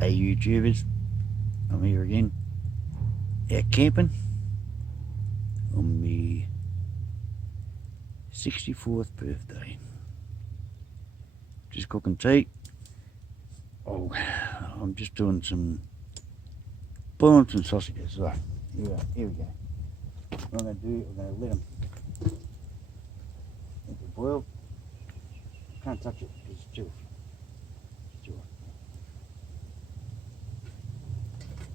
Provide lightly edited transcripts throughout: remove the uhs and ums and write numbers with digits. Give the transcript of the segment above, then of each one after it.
Hey YouTubers, I'm here again, out camping on my 64th birthday. Just cooking tea. Oh, I'm just doing boiling some sausages. So, here we go. What I'm going to do, I'm going to let them boil. Can't touch it because it's too hot.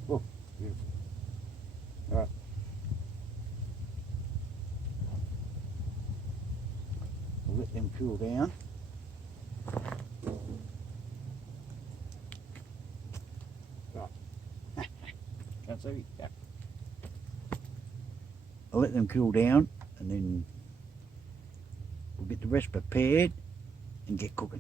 Oh, beautiful. Alright. I'll let them cool down. Right. Can't see me. Yeah. I'll let them cool down and then we'll get the rest prepared and get cooking.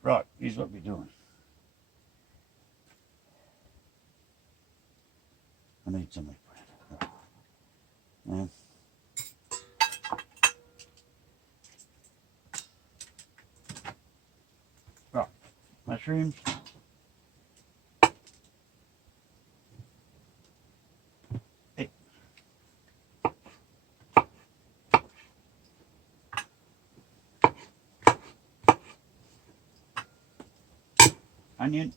Right, here's what we're doing. I need some liquid. Right. Right, mushrooms. Hey. Onion.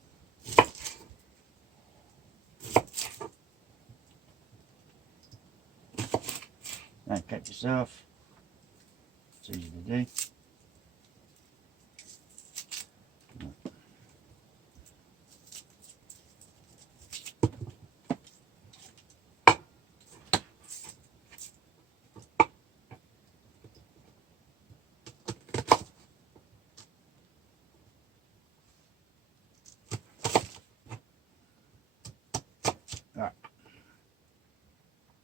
Don't cut yourself. It's easy to do. Right.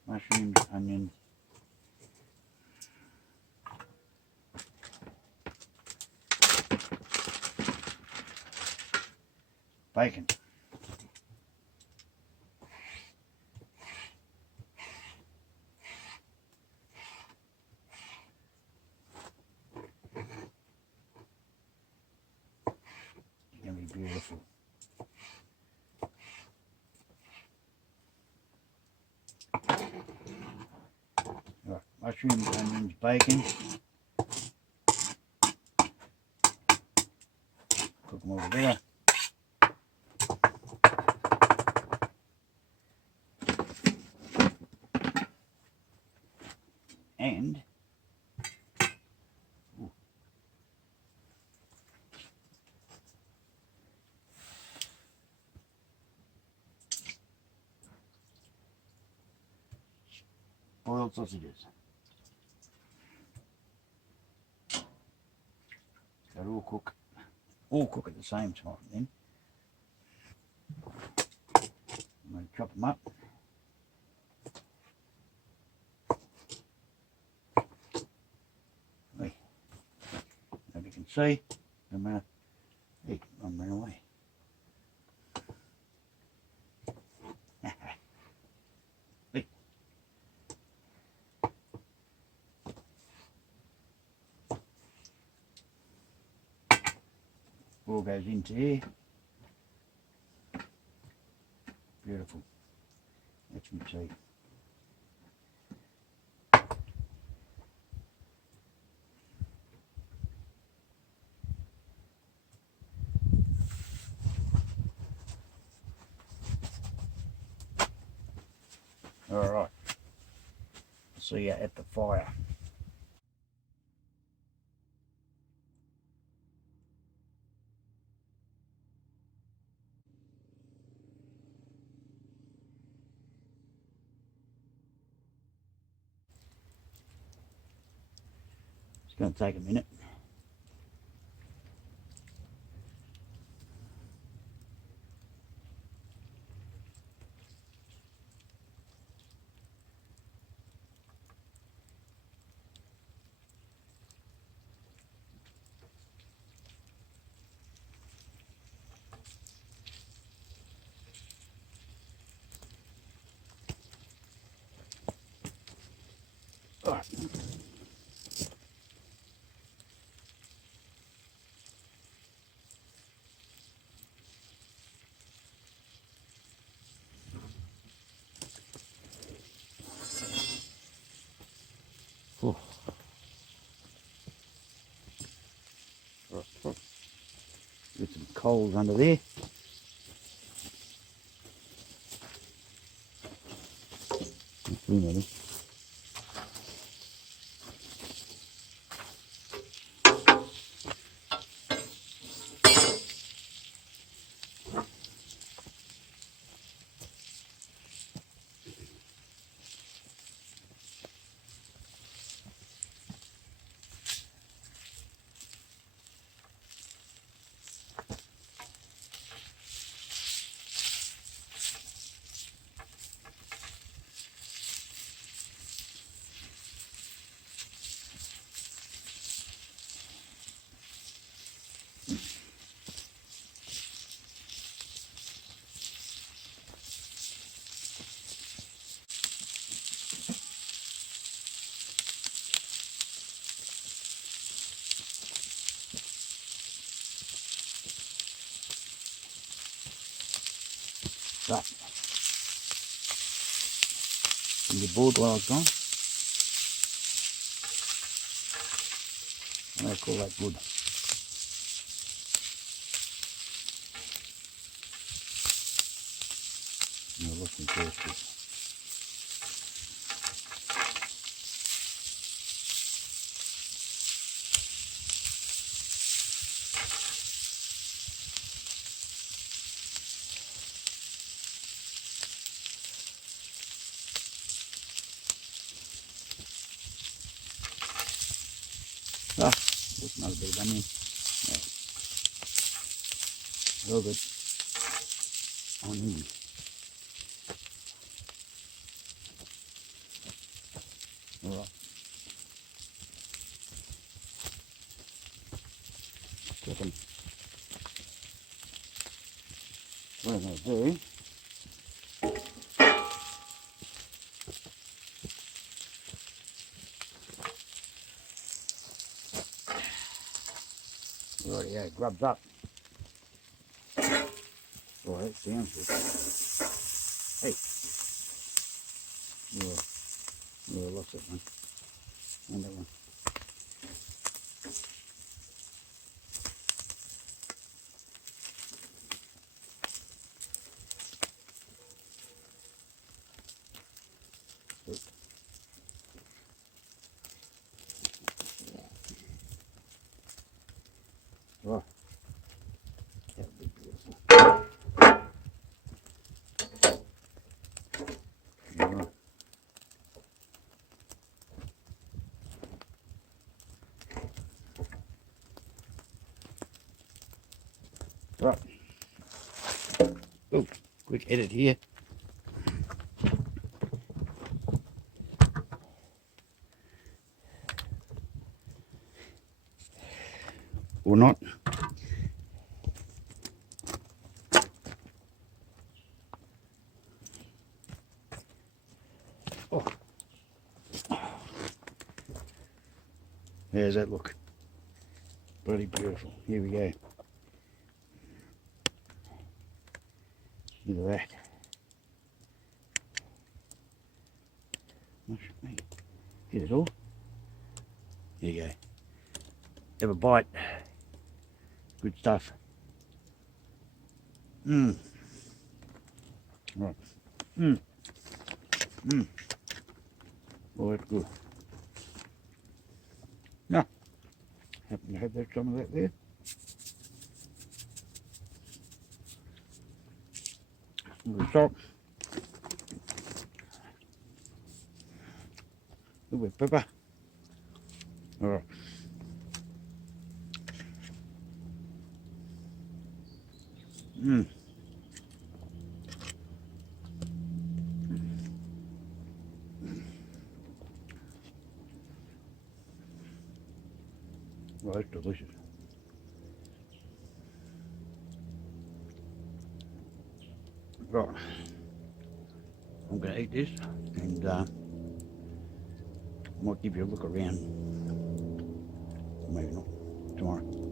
Mushrooms, onions. Bacon. It's going to be beautiful. Right. Mushrooms, onions, bacon. Cook them all together. And boiled sausages. They'll all cook at the same time then. I'm going to chop them up. Hey, as you can see, I'm running away. Hey. All goes into here. Beautiful. That's my tea. Alright. See you at the fire. It's going to take a minute. Right. Oh. Right. Get some coals under there. Too many. Right. And the board lights on. I call that good. No, looking thirsty. Ah, there's another bit of onion. Yeah. Real good. Onion. Alright. Chicken. What I'm going to do, right, yeah, grubs up. Oh, that sounds good. Hey. Yeah, lost that one. And that one. Oh, that would be beautiful. Right. Right. Oh, quick edit here. Or not. Oh, how's that look? Bloody beautiful. Here we go. Look at that. Mushroom. Get it all. There you go. Have a bite. Good stuff. Mmm. Right. Mmm. Mmm. Oh, that's good. Now, happen to have that, some of that there. A little salt. A little bit of pepper. Alright. Mmm. Well, that's delicious. Right. I'm going to eat this and Might give you a look around. Maybe not tomorrow.